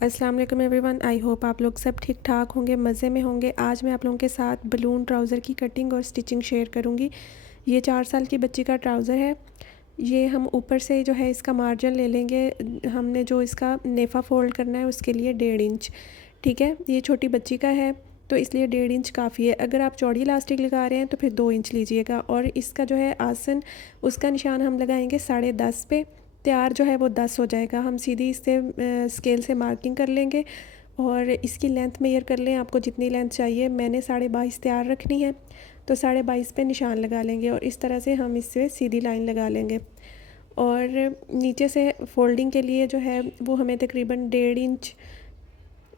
अस्सलाम वालेकुम everyone. I hope आप लोग सब ठीक ठाक होंगे, मज़े में होंगे। आज मैं आप लोगों के साथ बलून ट्राउज़र की कटिंग और स्टिचिंग शेयर करूंगी। ये 4 साल की बच्ची का ट्राउज़र है। ये हम ऊपर से जो है इसका मार्जिन ले लेंगे। हमने जो इसका नेफ़ा फ़ोल्ड करना है उसके लिए 1.5 इंच, ठीक है। ये छोटी बच्ची का है तो इसलिए 1.5 इंच काफ़ी है। अगर आप चौड़ी इलास्टिक लगा रहे हैं तो फिर 2 इंच लीजिएगा। और इसका जो है आसन, उसका निशान हम लगाएंगे 10.5 पे। तैयार जो है वो 10 हो जाएगा। हम सीधी इससे स्केल से मार्किंग कर लेंगे और इसकी लेंथ मेजर कर लें, आपको जितनी लेंथ चाहिए। मैंने 22.5 तैयार रखनी है तो 22.5 पे निशान लगा लेंगे और इस तरह से हम इससे सीधी लाइन लगा लेंगे। और नीचे से फोल्डिंग के लिए जो है वो हमें तकरीबन 1.5 इंच,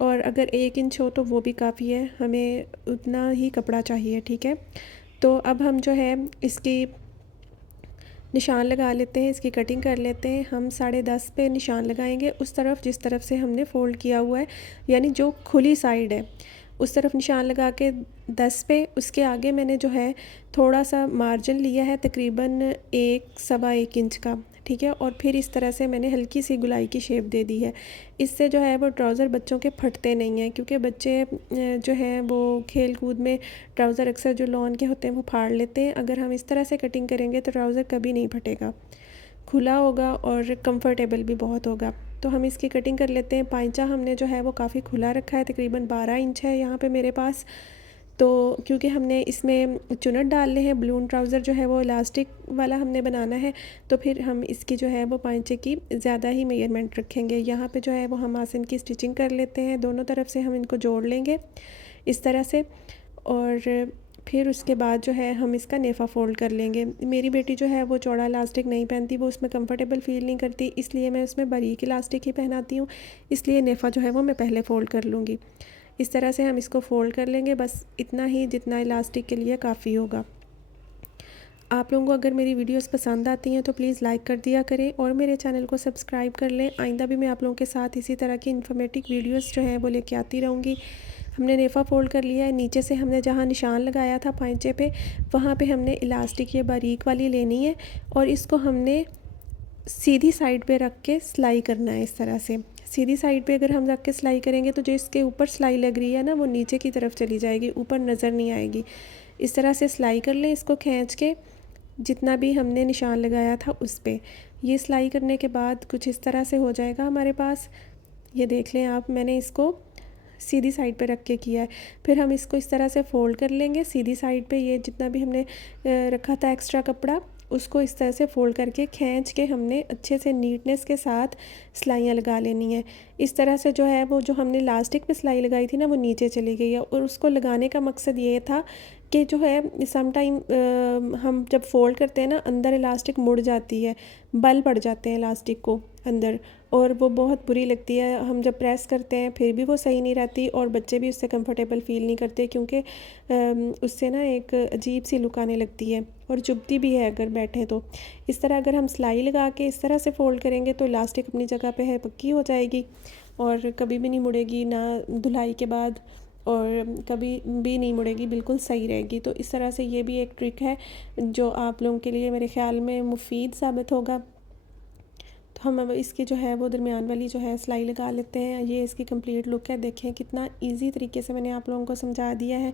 और अगर 1 इंच हो तो वो भी काफ़ी है, हमें उतना ही कपड़ा चाहिए, ठीक है। तो अब हम जो है इसकी निशान लगा लेते हैं, इसकी कटिंग कर लेते हैं। हम 10.5 पे निशान लगाएंगे उस तरफ जिस तरफ से हमने फ़ोल्ड किया हुआ है, यानी जो खुली साइड है उस तरफ निशान लगा के 10 पे। उसके आगे मैंने जो है थोड़ा सा मार्जिन लिया है, तकरीबन 1 सवा 1 इंच का, ठीक है। और फिर इस तरह से मैंने हल्की सी गुलाई की शेप दे दी है। इससे जो है वो ट्राउज़र बच्चों के फटते नहीं हैं, क्योंकि बच्चे जो हैं वो खेल कूद में ट्राउज़र अक्सर जो लॉन के होते हैं वो फाड़ लेते हैं। अगर हम इस तरह से कटिंग करेंगे तो ट्राउज़र कभी नहीं फटेगा, खुला होगा और कंफर्टेबल भी बहुत होगा। तो हम इसकी कटिंग कर लेते हैं। पाइंचा हमने जो है वो काफ़ी खुला रखा है, तकरीबन 12 इंच है यहाँ पे मेरे पास। तो क्योंकि हमने इसमें चुनट डालने हैं, बलून ट्राउज़र जो है वो इलास्टिक वाला हमने बनाना है, तो फिर हम इसकी जो है वो पाइंचे की ज़्यादा ही मेजरमेंट रखेंगे। यहाँ पे जो है वो हम आसन की स्टिचिंग कर लेते हैं, दोनों तरफ से हम इनको जोड़ लेंगे इस तरह से। और फिर उसके बाद जो है हम इसका नेफ़ा फ़ोल्ड कर लेंगे। मेरी बेटी जो है वो चौड़ा इलास्टिक नहीं पहनती, वो उसमें कंफर्टेबल फ़ील नहीं करती, इसलिए मैं उसमें बारीक इलास्टिक ही पहनाती हूँ। इसलिए नेफ़ा जो है वो मैं पहले फ़ोल्ड कर लूँगी। इस तरह से हम इसको फ़ोल्ड कर लेंगे, बस इतना ही जितना इलास्टिक के लिए काफ़ी होगा। आप लोगों को अगर मेरी वीडियोस पसंद आती हैं तो प्लीज़ लाइक कर दिया करें और मेरे चैनल को सब्सक्राइब कर लें। आइंदा भी मैं आप लोगों के साथ इसी तरह की इन्फॉर्मेटिव वीडियोस जो हैं वो लेके आती रहूँगी। हमने नेफ़ा फ़ोल्ड कर लिया है। नीचे से हमने जहाँ निशान लगाया था पाइंचे पे, वहाँ पे हमने इलास्टिक ये बारीक वाली लेनी है और इसको हमने सीधी साइड पे रख के सिलाई करना है। इस तरह से सीधी साइड पे अगर हम रख के सिलाई करेंगे तो जो इसके ऊपर सिलाई लग रही है ना, वो नीचे की तरफ चली जाएगी, ऊपर नज़र नहीं आएगी। इस तरह से सिलाई कर लें इसको खींच के, जितना भी हमने निशान लगाया था उस पे। ये सिलाई करने के बाद कुछ इस तरह से हो जाएगा हमारे पास। ये देख लें आप, मैंने इसको सीधी साइड पे रख के किया है। फिर हम इसको इस तरह से फ़ोल्ड कर लेंगे सीधी साइड पे। ये जितना भी हमने रखा था एक्स्ट्रा कपड़ा, उसको इस तरह से फ़ोल्ड करके खींच के हमने अच्छे से नीटनेस के साथ सिलाइयाँ लगा लेनी है। इस तरह से जो है वो जो हमने इलास्टिक पे सिलाई लगाई थी ना, वो नीचे चली गई है। और उसको लगाने का मकसद ये था कि जो है सम टाइम हम जब फ़ोल्ड करते हैं ना, अंदर इलास्टिक मुड़ जाती है, बल पड़ जाते हैं इलास्टिक को अंदर, और वो बहुत बुरी लगती है। हम जब प्रेस करते हैं फिर भी वो सही नहीं रहती और बच्चे भी उससे कंफर्टेबल फ़ील नहीं करते, क्योंकि उससे ना एक अजीब सी लुक आने लगती है और चुभती भी है अगर बैठे तो। इस तरह अगर हम सिलाई लगा के इस तरह से फ़ोल्ड करेंगे तो इलास्टिक अपनी जगह पे है, पक्की हो जाएगी और कभी भी नहीं मुड़ेगी, ना धुलाई के बाद और कभी भी नहीं मुड़ेगी, बिल्कुल सही रहेगी। तो इस तरह से ये भी एक ट्रिक है जो आप लोगों के लिए मेरे ख़्याल में मुफीद साबित होगा। तो हम अब इसकी जो है वो दरमियान वाली जो है सिलाई लगा लेते हैं। ये इसकी कंप्लीट लुक है। देखें कितना इजी तरीके से मैंने आप लोगों को समझा दिया है।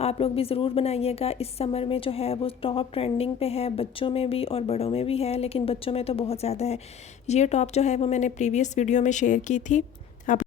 आप लोग भी ज़रूर बनाइएगा। इस समर में जो है वो टॉप ट्रेंडिंग पे है, बच्चों में भी और बड़ों में भी है, लेकिन बच्चों में तो बहुत ज़्यादा है। ये टॉप जो है वो मैंने प्रीवियस वीडियो में शेयर की थी।